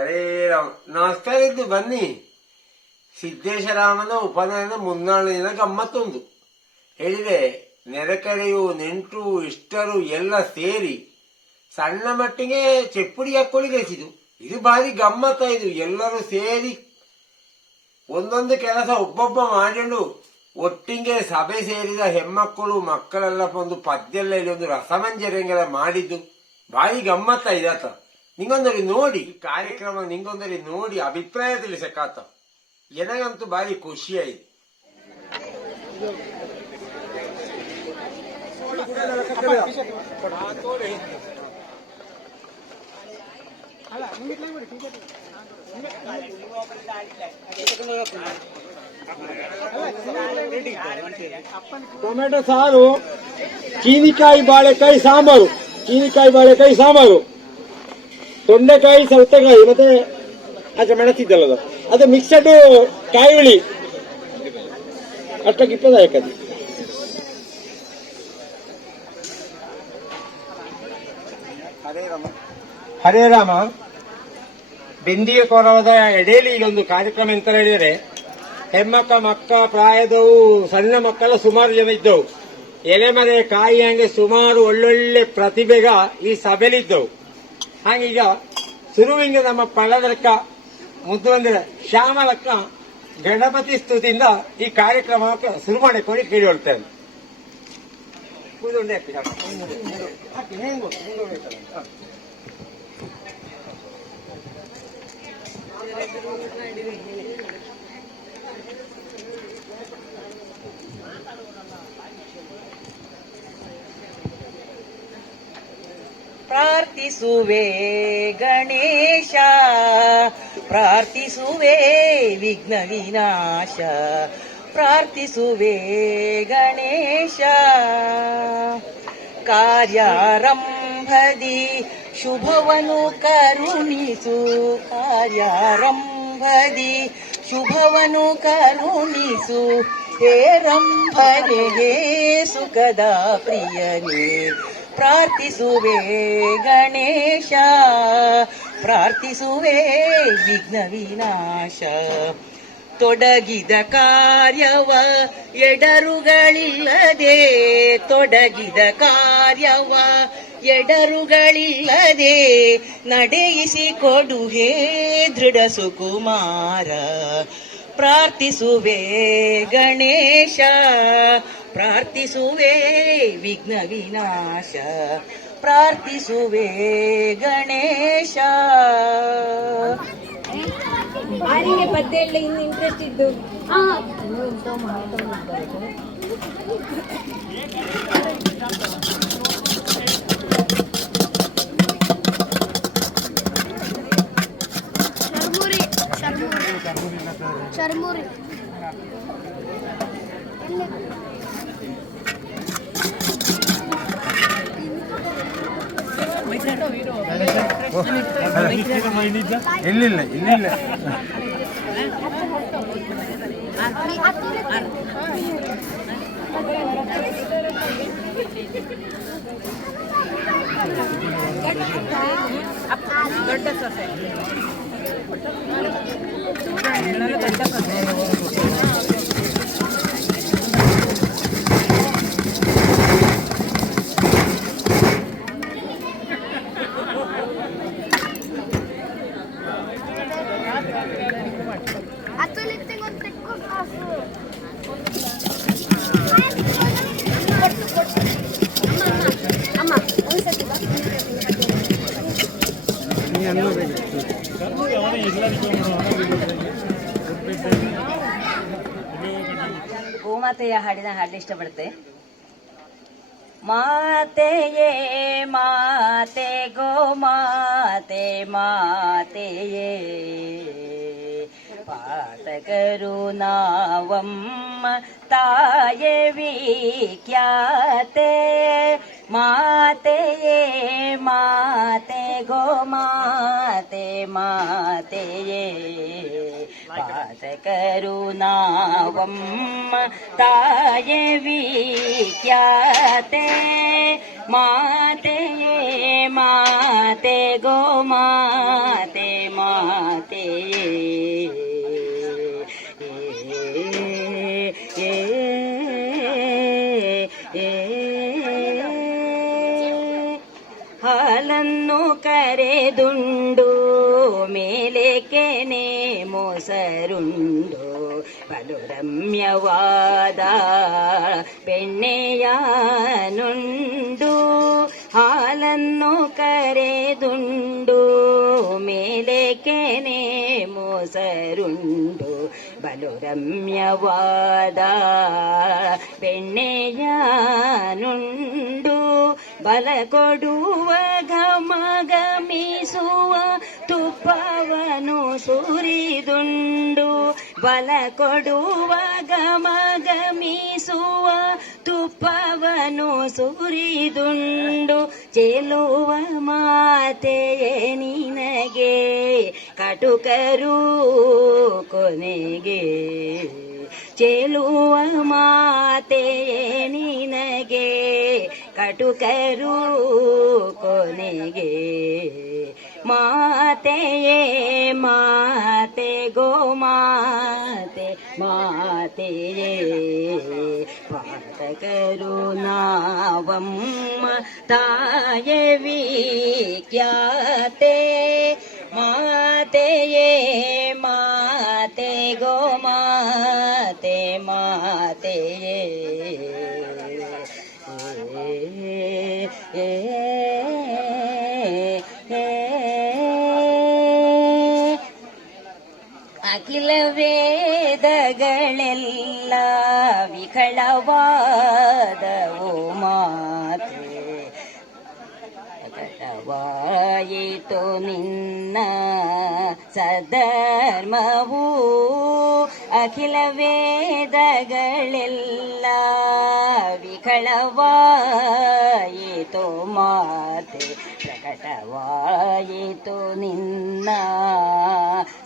ಹರೇ ರಾಮ, ನಮಸ್ಕಾರ ಇದ್ದು ಬನ್ನಿ. ಸಿದ್ದೇಶರಾಮನ ಉಪನಯನ ಮುನ್ನಾಳಿನ ಗಮ್ಮತ್ತೊಂದು. ಹೇಳಿದೆ, ನೆರೆಕರೆಯು, ನೆಂಟರು, ಇಷ್ಟರು ಎಲ್ಲ ಸೇರಿ ಸಣ್ಣ ಮಟ್ಟಿಗೆ ಚೆಪ್ಪುಡಿ ಹಾಕೊಳ್ಳಿಗೆಸಿದು ಇದು ಭಾರಿ ಗಮ್ಮತ್ತ ಇದು. ಎಲ್ಲರೂ ಸೇರಿ ಒಂದೊಂದು ಕೆಲಸ ಒಬ್ಬೊಬ್ಬ ಮಾಡಿಕೊಂಡು ಒಟ್ಟಿಗೆ ಸಭೆ ಸೇರಿದ ಹೆಮ್ಮಕ್ಕಳು ಮಕ್ಕಳೆಲ್ಲ ಬಂದು ಪದ್ಯೆಲ್ಲ ಇಲ್ಲಿ ಒಂದು ರಸಮಂಜರಿಯಂಗೆಲ್ಲ ಮಾಡಿದ್ದು. ಭಾರಿ ಗಮ್ಮತ್ತ ನಿಂಗೊಂದರಿ ನೋಡಿ. ಈ ಕಾರ್ಯಕ್ರಮ ನಿಂಗೊಂದರಿ ನೋಡಿ ಅಭಿಪ್ರಾಯ ತಿಳಿಸಕ್ಕಾತ ಎನಗಂತೂ ಭಾರಿ ಖುಷಿ ಆಯ್ತು. ಟೊಮೆಟೊ ಸಾರು ಚೀನಿಕಾಯಿ ಬಾಳೆಕಾಯಿ ಸಾಂಬಾರು ಚೀನಿಕಾಯಿ ಬಾಳೆಕಾಯಿ ಸಾಂಬಾರು. ತೊಂಡೆಕಾಯಿ ಸೌತೆಕಾಯಿ, ಮತ್ತೆ ಆಚೆ ಮೆಣಸಿದ್ದಲ್ಲ ಅದು. ಮಿಕ್ಸಡ್ ಹುಳಿ ಅಷ್ಟಕ್ಕೆ ಇಪ್ಪದಾಯಕ ಅದು. ಹರೇ ರಾಮ. ಬಿಂದಿಯ ಕೊರವದ ಎಡೆಯಲ್ಲಿ ಈಗ ಒಂದು ಕಾರ್ಯಕ್ರಮ ಅಂತ ಹೇಳಿದರೆ ಹೆಮ್ಮಕ್ಕ ಮಕ್ಕ ಪ್ರಾಯದವು ಸಣ್ಣ ಮಕ್ಕಳ ಸುಮಾರು ಜನ ಇದ್ದವು. ಎಲೆಮರೆ ಕಾಯಿ ಹಂಗೆ ಸುಮಾರು ಒಳ್ಳೊಳ್ಳೆ ಪ್ರತಿಭೆಗ ಈ ಸಭೆಲಿದ್ದವು ಹಾಗೀಗ ಸುರುವಿಂಗ ನಮ್ಮ ಪಳ್ಳದಕ್ಕ ಮುದ್ದು ಬಂದಿರ ಶ್ಯಾಮಲಕ್ಕ ಗಣಪತಿ ಸ್ತುತಿಯಿಂದ ಈ ಕಾರ್ಯಕ್ರಮಕ್ಕೆ ಶುರು ಮಾಡಿಕೊಂಡು ಕೇಳಿಕೊಳ್ತೇನೆ ಹೆಂಗು, ಹೆಂಗು ಬೇಕಲ್ಲ? ಹ. ಪ್ರಾರ್ಥಿಸುವೆ ಗಣೇಶ, ಪ್ರಾರ್ಥಿಸುವೆ ವಿಘ್ನ ವಿನಾಶ, ಪ್ರಾರ್ಥಿಸುವೆ ಗಣೇಶ. ಕಾರ್ಯಾರಂಭದಿ ಶುಭವನು ಕರುಣಿಸು, ಕಾರ್ಯಾರಂಭದಿ ಶುಭವನು ಕರುಣಿಸು. ಹೇ ರಂಭನೆ, ಹೇ ಸುಖದ ಪ್ರಿಯನೇ ಪ್ರಾರ್ಥಿಸುವೆ ಗಣೇಶ, ಪ್ರಾರ್ಥಿಸುವೆ ವಿಘ್ನ ವಿನಾಶ. ತೊಡಗಿದ ಕಾರ್ಯವ ಎಡರುಗಳಿಲ್ಲದೆ, ತೊಡಗಿದ ಕಾರ್ಯವ ಎಡರುಗಳಿಲ್ಲದೆ ನಡೆಯಿಸಿ ಕೊಡುಗೆ ದೃಢ ಸುಕುಮಾರ. ಪ್ರಾರ್ಥಿಸುವೆ ಗಣೇಶ ಪ್ರಾರ್ಥಿಸುವೆ ವಿಘ್ನ ವಿನಾಶ. ಪ್ರಾರ್ಥಿಸುವೆ ಗಣೇಶ. ಆರಿಗೆ ಪದ್ಯ ಎಲ್ಲ ಇನ್ನು ಇಂಟ್ರೆಸ್ಟ್ ಇದ್ದು. ಹಾ ಚರ್ಮುರಿ ಚರ್ಮುರಿ ಚರ್ಮುರಿ ಇಲ್ಲಿಲ್ಲ ಇಲ್ಲಿಲ್ಲ Atau ഇഷ്ടപ്പെടുത്തേ? മാതയേ മാതേ ഗോ മാതേ മാതയേ. പാതകരുണാവമ്മ തായേ വിഖ്യാതേ മാതയേ മാതേ ഗോ മാതേ മാതയേ. ಮಾತೆಯೇ ಪಾತಕರು ನಾವಮ್ಮ ತಾಯೇ ವಿಖ್ಯಾತೆ ಮಾತೆಯೇ ಮಾತೆ ಗೋಮಾತೆ ಮಾ ಹಾಲನ್ನು ಕರೆದುಂಡು ಮೇಲೆ മോസരുണ്ടോ പലുരമ്യവാദ പെണ്ണിയാനുണ്ടു? ഹാലന്നു കരേതുണ്ടു? മേലേക്കനെ മോസരുണ്ടു ബലുരമ്യവാദ പെണ്ണിയാനുണ്ടു? ബല കൊടുവ ഘമ ഗമിസുവ ತುಪ್ಪವನು ಸುರಿದುಂಡು, ಬಲ ಕೊಡುವ ಗಮಗಮಿಸುವ ತುಪ್ಪವನು ಸುರಿದುಂಡು ಚೆಲುವ ಮಾತೆಯೇ ನಿನಗೆ, ಕಟುಕರು ಕೊನೆಗೆ ಚೆಲುವ ಮಾತೆಯೇ ನಿನಗೆ, ಕಟುಕರು ಕೊನೆಗೆ. ಮಾತೆಯೇ ಮಾತೆ ಗೋ ಮಾತೆ ಮಾತೆಯೇ ಪಾತಕರು ನಾವಮ್ಮ ತಾಯವಿ ಖ್ಯಾತೆ ಮಾತೆಯೇ ಮಾತೆ ಗೋ ಮಾತೆ ಮಾತೆಯೇ ನಿನ್ನ ಸದರ್ಮವು ಅಖಿಲ ವೇದಗಳೆಲ್ಲ ವಿಕಳವಾಯಿತು ಮಾತೆ ಪ್ರಕಟವಾಯಿತು ನಿನ್ನ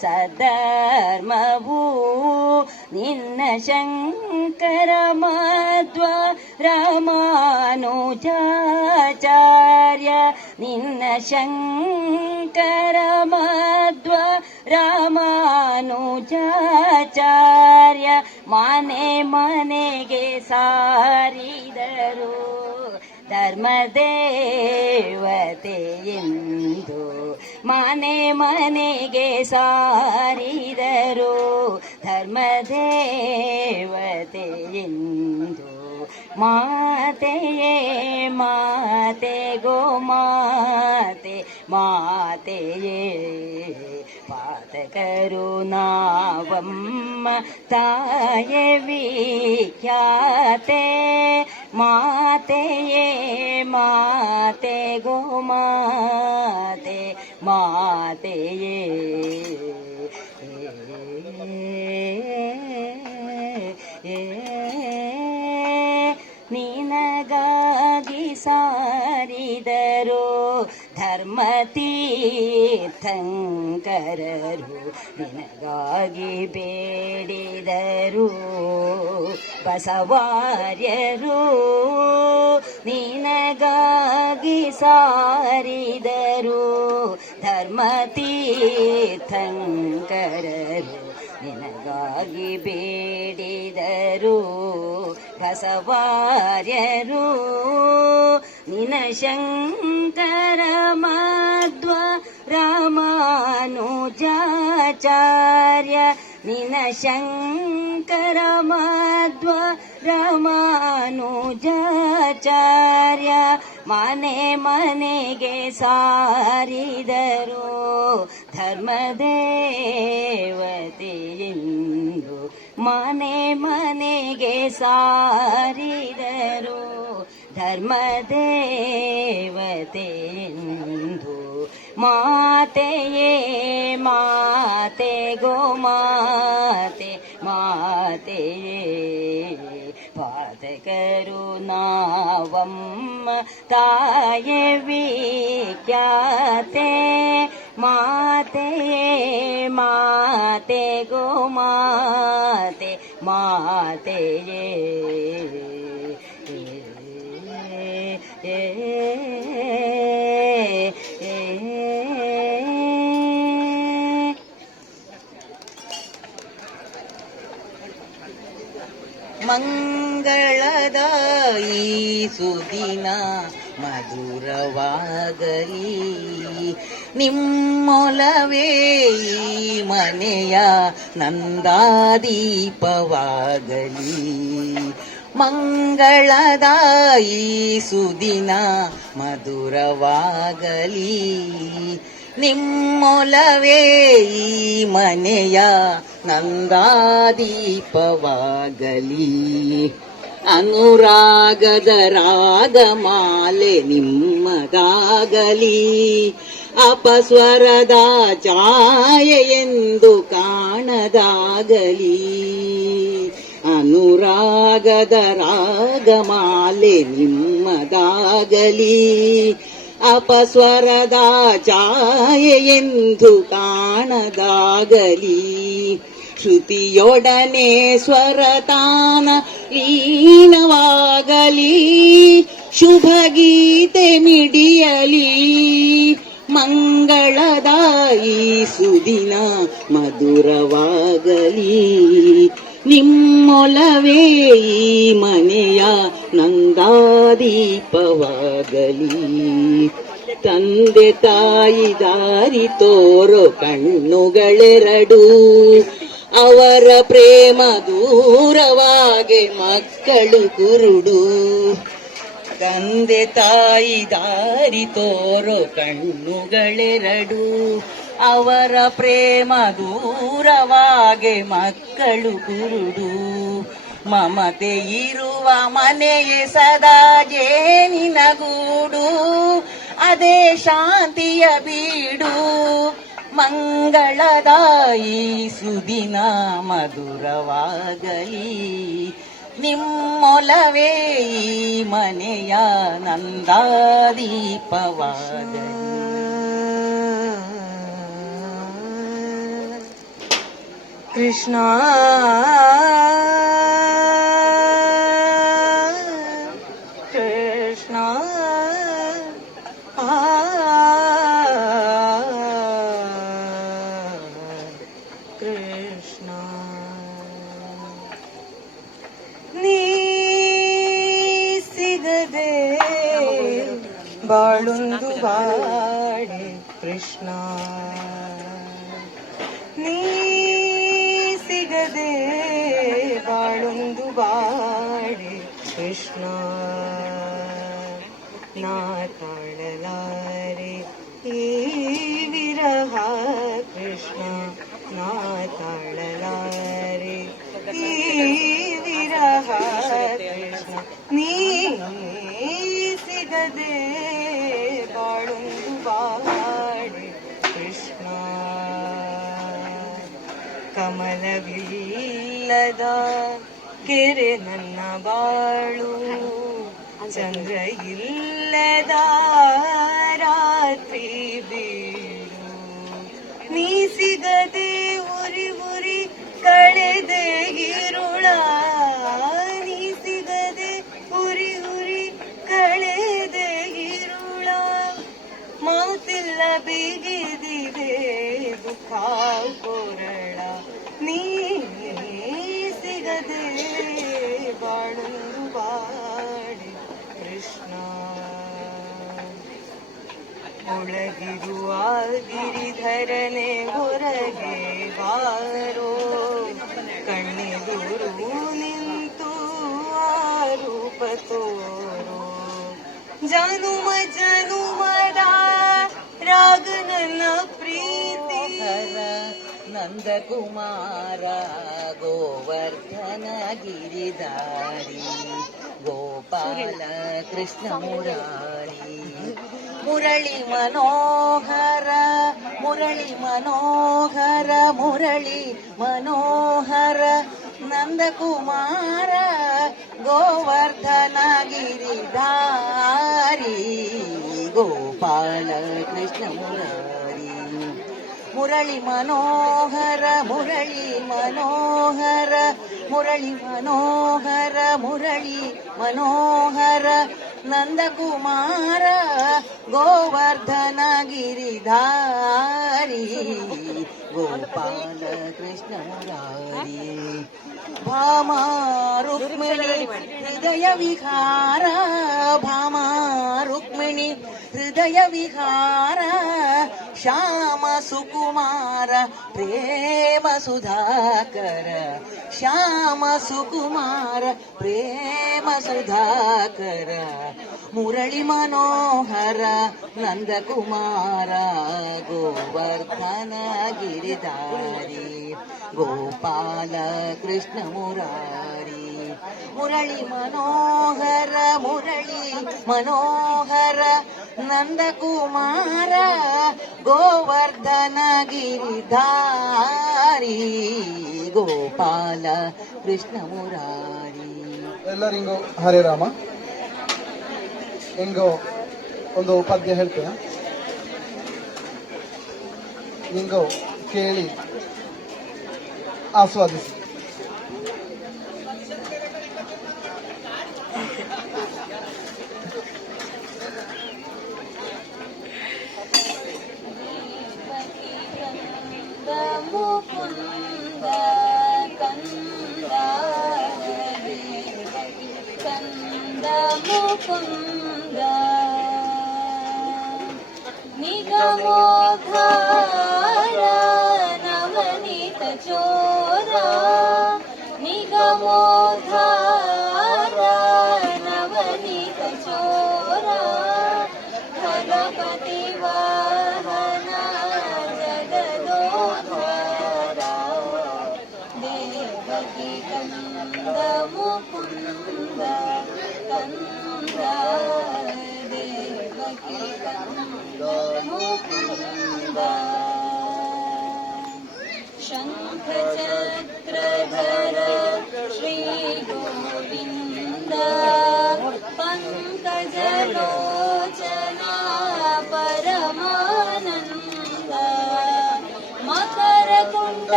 ಸದರ್ಮವು ನಿನ್ನ ಶಂಕರ ಮಾಧ್ವ ರಾಮಾನುಜಾಚಾರ್ಯ ನಿನ್ನ ಶಂಕರ ಮಧ್ವ ರಾಮಾನುಜಾಚಾರ್ಯ ಮನೆ ಮನೆಗೆ ಸಾರಿದರು. ಧರ್ಮದೇವತೆಯೆಂದು ಮನೆ ಮನೆಗೆ ಸಾರಿದರು. ಧರ್ಮದೇವತೆಯೆಂದು ಮಾತೆಯೇ ಮಾತೆ ಗೋ ಮಾತೆ ಮಾತೆಯೇ ಪಾತಕರು ನಾವಮ್ಮ ತಾಯವಿ ಖ್ಯಾತೆ ಮಾತೆಯೇ ಮಾತೆ ಗೋ ಮಾತೆ ಮಾತೆಯೇ ಧರ್ಮತೀರ್ಥಂಕರರು ನಿನಗಾಗಿ ಬೇಡಿದರು. ಬಸವಾರ್ಯರು ನಿನಗಾಗಿ ಸಾರಿದರು. ಧರ್ಮತೀರ್ಥಂಕರರು ನಿನಗಾಗಿ ಬೇಡಿದರು. ಬಸವಾರ್ಯರು ನಿನ ಶಂಕರ ನಿನ ಶಂಕರ ಮಾಧ್ವ ರಾಮಾನುಜಾಚಾರ್ಯ ಮನೆ ಮನೆಗೆ ಸಾರಿದರು. ಧರ್ಮದೇವತೆಯೆಂದು ಮನೆ ಮನೆಗೆ ಸಾರಿದರು. ಧರ್ಮದೇವತೆಯೆಂದು മാതയേ മാതേ ഗോമാതേ മാതയേ പാതകരുണാവമ്മ തായെ വിഖ്യാതേ മാതയേ മാതേ ഗോമാതേ മാതയേ ഏ ഏ ಮಂಗಳದ ಈ ಸುದಿನ ಮಧುರವಾಗಲಿ. ನಿಮ್ಮೊಲವೇ ಈ ಮನೆಯ ನಂದಾದೀಪವಾಗಲಿ. ಮಂಗಳದ ಈ ಸುದಿನ ಮಧುರವಾಗಲಿ. ನಿಮ್ಮೊಲವೇ ಈ ಮನೆಯ ನಂದಾದೀಪವಾಗಲಿ ಅನುರಾಗದ ರಾಗಮಾಲೆ ನಿಮ್ಮದಾಗಲಿ. ಅಪಸ್ವರದ ಎಂದು ಕಾಣದಾಗಲಿ. ಅನುರಾಗದ ರಾಗಮಾಲೆ ನಿಮ್ಮದಾಗಲಿ. ಅಪಸ್ವರದ ಎಂದು ಕಾಣದಾಗಲಿ. ಶ್ರುತಿಯೊಡನೆ ಸ್ವರತಾನ ಲೀನವಾಗಲಿ. ಶುಭ ಗೀತೆ ಮಿಡಿಯಲಿ. ಮಂಗಳದಾಯಿ ಸುದಿನ ಮಧುರವಾಗಲಿ. ನಿಮ್ಮೊಲವೇ ಈ ಮನೆಯ ನಂದಾದೀಪವಾಗಲಿ. ತಂದೆ ತಾಯಿ ದಾರಿ ತೋರೋ ಕಣ್ಣುಗಳೆರಡು ಅವರ ಪ್ರೇಮ ದೂರವಾಗೆ ಮಕ್ಕಳು ಕುರುಡು. ತಂದೆ ತಾಯಿ ದಾರಿ ತೋರೋ ಕಣ್ಣುಗಳೆರಡು ಅವರ ಪ್ರೇಮ ದೂರವಾಗೆ ಮಕ್ಕಳು ಕುರುಡು. ಮಮತೆ ಇರುವ ಮನೆಯೇ ಸದಾ ಜೇನಿನ ಗೂಡು ಅದೇ ಶಾಂತಿಯ ಬೀಡು. ಮಂಗಳದಾಯಿ ಸುದಿನ ಮಧುರವಾಗಲಿ. ನಿಮ್ಮೊಲವೇ ಈ ಮನೆಯ ನಂದಾದೀಪವಾಗಲಿ. ಕೃಷ್ಣ ಕೃಷ್ಣ ಆ ಕೃಷ್ಣ ನೀ ಸಿಗದೆ ಬಾಳುಂದು ಬಾಡೆ ಕೃಷ್ಣ കൃഷ്ണ. നാത്താളലാരേ വിരഹ കൃഷ്ണ. നാത്താളലാരേ വിരഹ കൃഷ്ണ. നീ സിഗതേ പാടുന്നു പാടി കൃഷ്ണ. കമലവില്ലതാ ಕೆರೆ ನನ್ನ ಬಾಳು. ಚಂದ್ರ ಇಲ್ಲದ ರಾತ್ರಿ ಬೀಳು. ನೀ ಸಿಗದೆ ಉರಿ ಉರಿ ಕಳೆದೆ ಇರುಳ. ನೀ ಸಿಗದೆ ಉರಿ ಉರಿ ಕಳೆದೆ ಇರುಳ. ಮಾತಿಲ್ಲ ಬಿಗಿದಿದೆ ದುಃಖ ಕೊರಳ गुआ गिरिधरने गुरगे वारो कण्णिदुरु निन्तु आरूप तोरो. जनुम जनुमदा रागनन प्रीति. नन्दकुमार गोवर्धन गिरिधारी गोपाल कृष्णमुरारी ಮುರಳಿ ಮನೋಹರ ಮುರಳಿ ಮನೋಹರ ಮುರಳಿ ಮನೋಹರ, ನಂದಕುಮಾರ ಗೋವರ್ಧನ ಗಿರಿಧಾರಿ ಗೋಪಾಲ ಕೃಷ್ಣ ಮುರಾರಿ. ಮುರಳಿ ಮನೋಹರ ಮುರಳಿ ಮನೋಹರ ಮುರಳಿ ಮನೋಹರ ಮುರಳಿ ಮನೋಹರ नंदकुमार गोवर्धन गिरिधारी गोपाल कृष्ण मुरारी भामा रुक्मिणी हृदय विहार भामा रुक्मिणी हृदयविहार श्याम सुकुमार प्रेम सुधाकर। श्याम सुकुमार प्रेम सुधाकर। मुरळि मनोहर नन्दकुमार गोवर्धन गिरिधारी गोपाल कृष्णमुरारी ಮುರಳಿ ಮನೋಹರ ಮುರಳಿ ಮನೋಹರ, ನಂದಕುಮಾರ ಗೋವರ್ಧನ ಗಿರಿಧಾರಿ ಗೋಪಾಲ ಕೃಷ್ಣ ಮುರಾರಿ ಎಲ್ಲರಿಗೂ ಹರೇ ರಾಮ. ಹೆಂಗೋ, ಒಂದು ಪದ್ಯ ಹೇಳ್ತೀಯ ಹೆಂಗೋ, ಕೇಳಿ, ಆಸ್ವಾದಿಸಿ.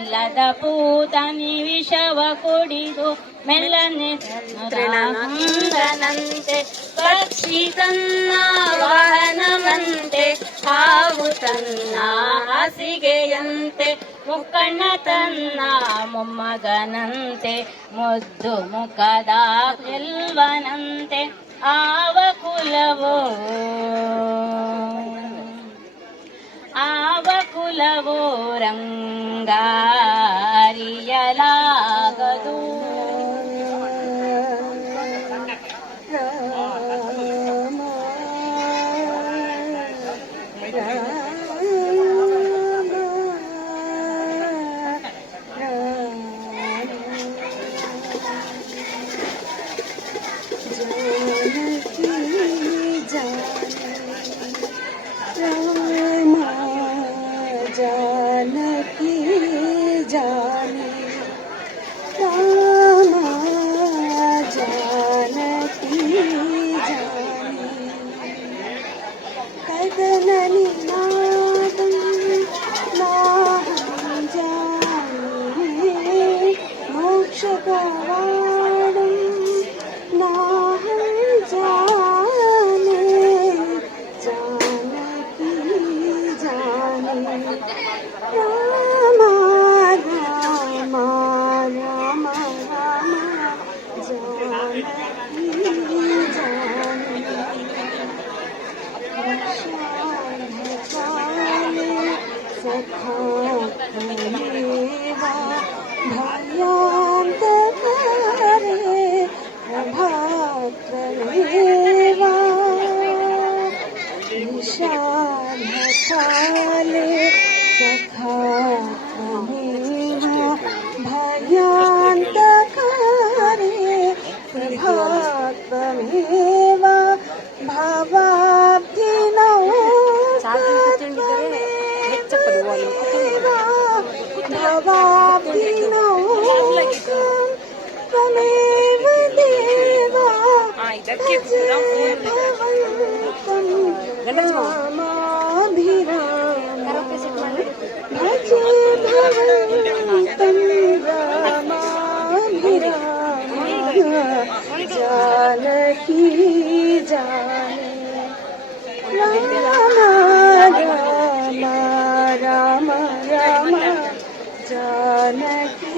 ಒಲ್ಲದ ಪೂತನಿ ವಿಷವ ಕುಡಿದು ಮೆಲ್ಲನೆ ನಂದನಂತೆ, ಪಕ್ಷಿ ತನ್ನ ವಾಹನವಂತೆ, ಹಾವು ತನ್ನ ಹಾಸಿಗೆಯಂತೆ, ಮುಕ್ಕಣ್ಣ ತನ್ನ ಮೊಮ್ಮಗನಂತೆ, ಮುದ್ದು ಮುಖದ ಎಲ್ವನಂತೆ ಆವ ಕುಲವೋ ఆవకులవో రంగారియలాగదు そこには জানে কি জানে? রাম রাম জানে কি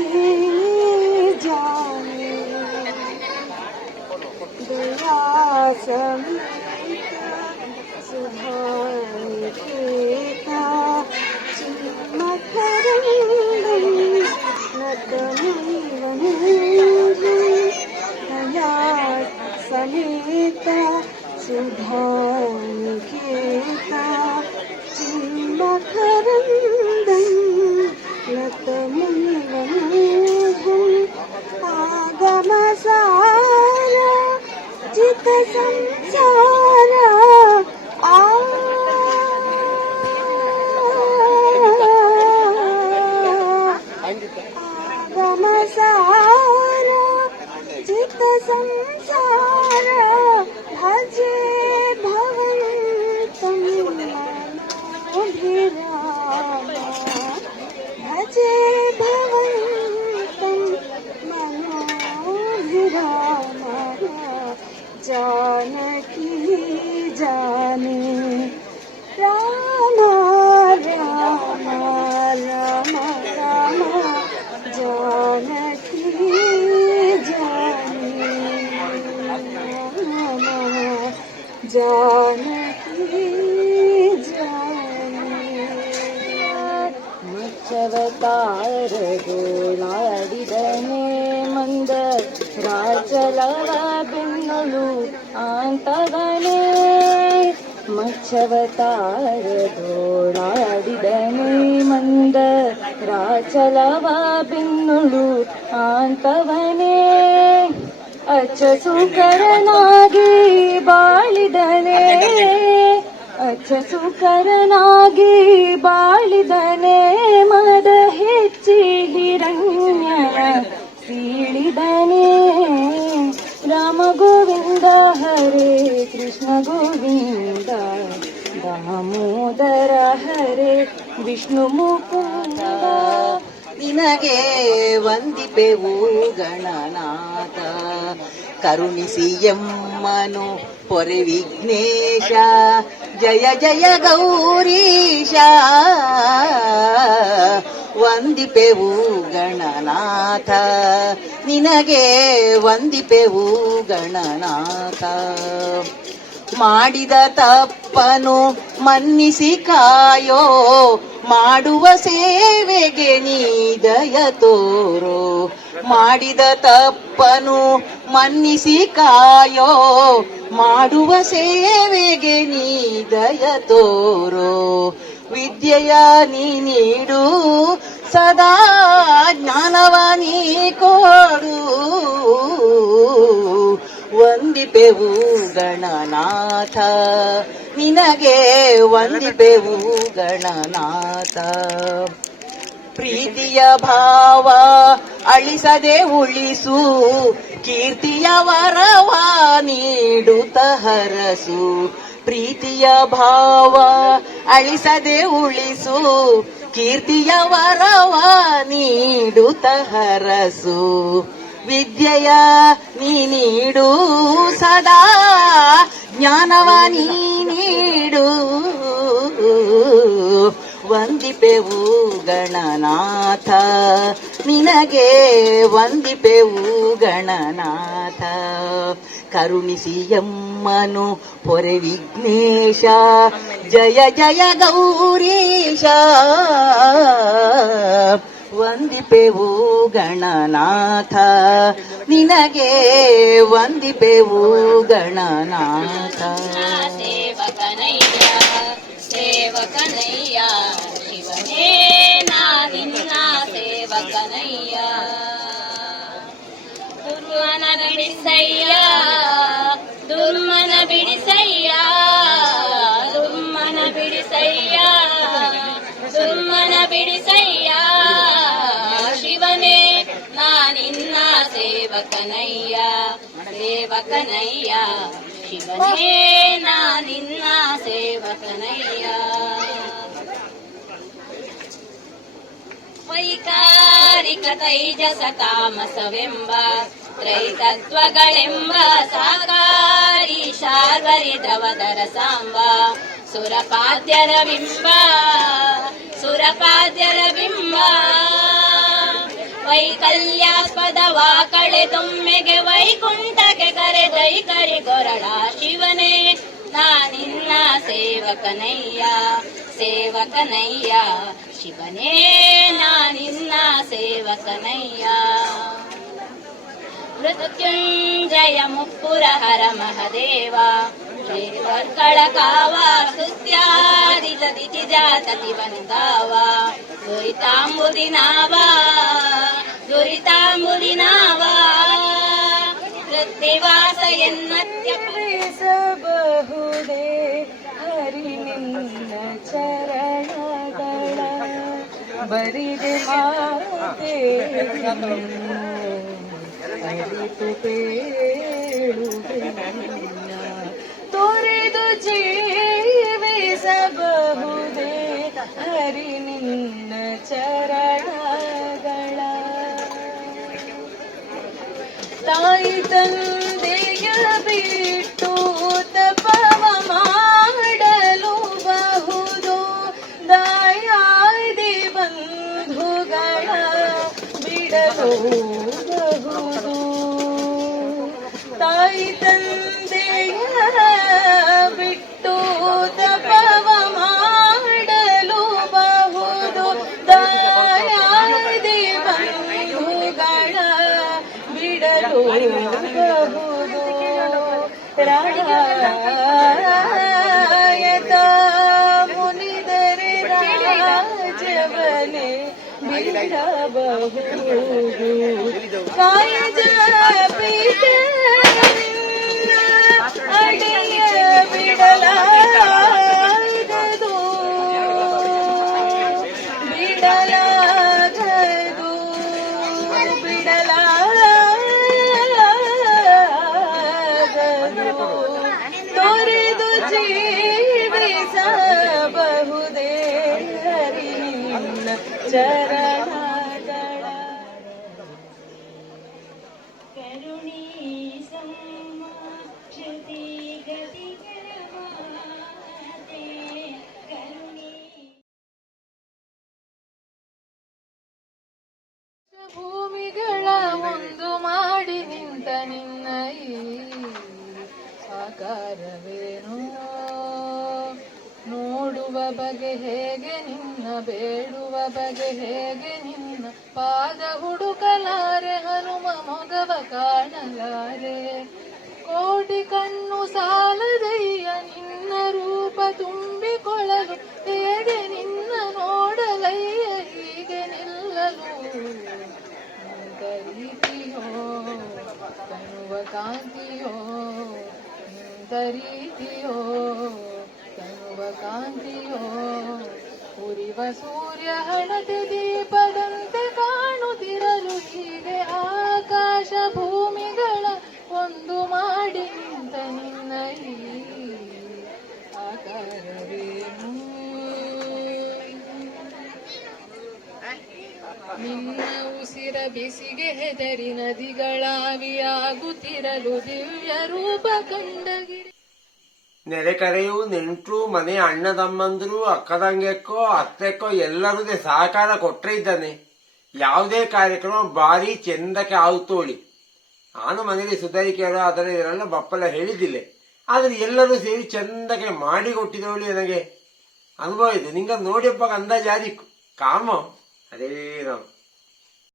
জানে? দয়া चिन्मकरन्दं लतमुनिवन्धम् आगमसार जित ಮಚ್ಚವತಾರಗೋಳಾಡಿದನೆ ಮಂದ ರಾಚಲವ ಬೆನ್ನಳು ಅಂತವನೇ ಅಚ್ಚ ಸುಕರನಾಗಿ ಬಾಳಿದನೆ ಅಚ್ಚ ಸುಕರನಾಗಿ ಬಾಳಿದನೆ ಮದ ಹೆಚ್ಚಿ ಹಿರಣ್ಯನ ಸೀಳಿದನೆ ರಾಮ ಗೋವಿಂದ, ಹರೇ ಕೃಷ್ಣ ಗೋವಿಂದ. ದಾಮೋದರ, ಹರೇ ವಿಷ್ಣು ಮುಕುಂದ. ನಿನಗೆ ವಂದಿಪೆವು ಗಣನಾಥ. ಕರುಣಿಸಿ ಎಮ್ಮನು ಪೊರೆ ವಿಘ್ನೇಶ. ಜಯ ಜಯ ಗೌರೀಶ. ವಂದಿಪೆವು ಗಣನಾಥ. ನಿನಗೆ ವಂದಿಪೆವು ಗಣನಾಥ. ಮಾಡಿದ ತಪ್ಪನು ಮನ್ನಿಸಿ ಕಾಯೋ, ಮಾಡುವ ಸೇವೆಗೆ ನೀ ದಯ ತೋರೋ. ಮಾಡಿದ ತಪ್ಪನು ಮನ್ನಿಸಿ ಕಾಯೋ, ಮಾಡುವ ಸೇವೆಗೆ ನೀ ದಯ ತೋರೋ. ವಿದ್ಯೆಯ ನೀ ನೀಡು, ಸದಾ ಜ್ಞಾನವ ನೀ ಕೊಡು. ವಂದಿಪೆವು ಗಣನಾಥ ನಿನಗೆ ವಂದಿಪೆವು ಗಣನಾಥ ಪ್ರೀತಿಯ ಭಾವ ಅಳಿಸದೆ ಉಳಿಸು, ಕೀರ್ತಿಯ ವರವ ನೀಡುತ್ತ ಹರಸು. ಪ್ರೀತಿಯ ಭಾವ ಅಳಿಸದೆ ಉಳಿಸು, ಕೀರ್ತಿಯ ವರವ ನೀಡುತ್ತ ಹರಸು ವಿದ್ಯೆಯ ನೀ ನೀಡು ಸದಾ, ಜ್ಞಾನವ ನೀ ನೀಡು. ವಂದಿಪೆವು ಗಣನಾಥ, ನಿನಗೆ ವಂದಿಪೆವು ಗಣನಾಥ. ಕರುಣಿಸಿ ಎಮ್ಮನು ಪೊರೆ ವಿಘ್ನೇಶ ಜಯ ಜಯ ಗೌರೀಶ ವಂದಿಪೆವು ಗಣನಾಥ ನಿನಗೆ ವಂದಿಪೆವು ಗಣನಾಥ ಸೇವಕನಯ್ಯ ಸೇವಕನಯ್ಯ ಶಿವನೇ ನಾ ನಿನ್ನ ಸೇವಕನಯ್ಯ ದುರ್ಮನ ಬಿಡಿಸಯ್ಯ ದುರ್ಮನ ಬಿಡಿಸಯ್ಯ ದುರ್ಮನ ಬಿಡಿಸಯ್ಯ ದುರ್ಮನ ಬಿಡಿಸಯ್ಯ ಶಿವನೇ ನಾ ನಿನ್ನ ಸೇವಕನಯ್ಯ ಸೇವಕನಯ್ಯ ಶಿವನೇ ನಾ ನಿನ್ನ ಸೇವಕನಯ್ಯ ವೈಕಾರಿಕ ತೈಜಸ ತಾಮಸವೆಂಬ ತ್ರೈತತ್ವಗಳೆಂಬ ಸಾಕಾರಿ ಶಾರ್ವರಿ ದ್ರವದರ ಸಾಂಬ. ಸುರಪಾದ್ಯರ ಬಿಂಬ ಸುರಪಾದ್ಯರ ಬಿಂಬ. ಕಳೆ ಕಳೆದೊಮ್ಮೆಗೆ ವೈಕುಂಠಕ್ಕೆ ಕರಿ ಗೊರಳ ಶಿವನೇ. ನಾನಿನ್ನ ಸೇವಕನಯ್ಯ ಸೇವಕನಯ್ಯ ಶಿವನೇ. ನಾನಿನ್ನ ಸೇವಕನಯ್ಯ. ಮೃತ್ಯುಂಜಯ ಮುಪ್ಪುರ ಹರ ಮಹದೇವ ಶ್ರೀವರ್ಗಳ ಕಾವ ಸ್ತುತ್ಯಾದಿ ಜದಿತಿ ಜಾತತಿ ಬಂದಾವ ದುರಿತಾಂಬುದಿನಾವ ದುರಿತಾಂಬುದಿನಾವ ಕೃತ್ತಿವಾಸ ಎನ್ನತ್ಯ ಬಹುದೇ ಹರಿ ನಿನ್ನ ಚರಣಗಳ ಬರಿದೆ ಮಾತೆ ಅರಿತು ಬೇಡುವೆ ನಿನ್ನ. ತೊರೆದು ಜೀವಿಸಬಹುದೇ ಹರಿ ನಿನ್ನ ಚರಣಗಳ ತಾಯಿ ತಂದೆಯ ಬಿಟ್ಟು ತಪವ ಮಾಡಲು ಬಹುದು ದಯಾದಿ ಬಂಧುಗಳ ಬಿಡಲು ಬಹುದು ತಾಯಿ ತಂದೆಯ ಬಿಟ್ಟು ತಪವ ಮಾಡಲು ಬಹುದು ದಯಾದಿ ಬಂಧುಗಳ ಬಿಡಲು ಬಹುದು ರಾಯತ ಮುನಿದರೆ ರಾಜವನೆ ಬಿಡಬಹುದು ಕಾಯಜ चरण ನಿಂತ ತನುವ ಕಾಂತಿಯೋ ಉರಿವ ಸೂರ್ಯ ಹಣತೆ ದೀಪದಂತೆ ಕಾಣುತ್ತಿರಲು ಹೀಗೆ ಆಕಾಶ ಭೂಮಿಗಳ ಒಂದು ಮಾಡಿ ನಿಂತ ನಿನ್ನ ಆಕಾರವೇನು ನಿನ್ನ ಉಸಿರ ಬಿಸಿಗೆ ಹೆದರಿ ನದಿಗಳಾವಿಯಾಗುತ್ತಿರಲು ದಿವ್ಯ ರೂಪ ಕಂಡಗಿರಿ ನೆರೆಕರೆಯು ನೆಂಟ್ರು, ಮನೆ ಅಣ್ಣ ತಮ್ಮಂದ್ರು ಅಕ್ಕದಂಗೆಕ್ಕೋ ಅತ್ತೆಕ್ಕೋ ಎಲ್ಲರದೇ ಸಹಕಾರ ಕೊಟ್ಟರೆ ಇದ್ದಾನೆ. ಯಾವುದೇ ಕಾರ್ಯಕ್ರಮ ಭಾರಿ ಚೆಂದಕ್ಕೆ ಆಗುತ್ತೋಳಿ ನಾನು ಮನೆಯಲ್ಲಿ ಸುಧಾರಿಕೆಯರು ಅದರ ಇದರೆಲ್ಲ ಬಪ್ಪಲ ಹೇಳಿದ್ದಿಲ್ಲ. ಆದ್ರೆ ಎಲ್ಲರೂ ಸೇರಿ ಚೆಂದಕ್ಕೆ ಮಾಡಿ ಕೊಟ್ಟಿದವಳಿ ನನಗೆ. ಅನುಭವ ಇದೆ. ನಿಂಗ ನೋಡಿಯಪ್ಪ ಅಂದಾಜಾದಿಕ್ಕು ಕಾಮ? ಅದೇ ನಾವು.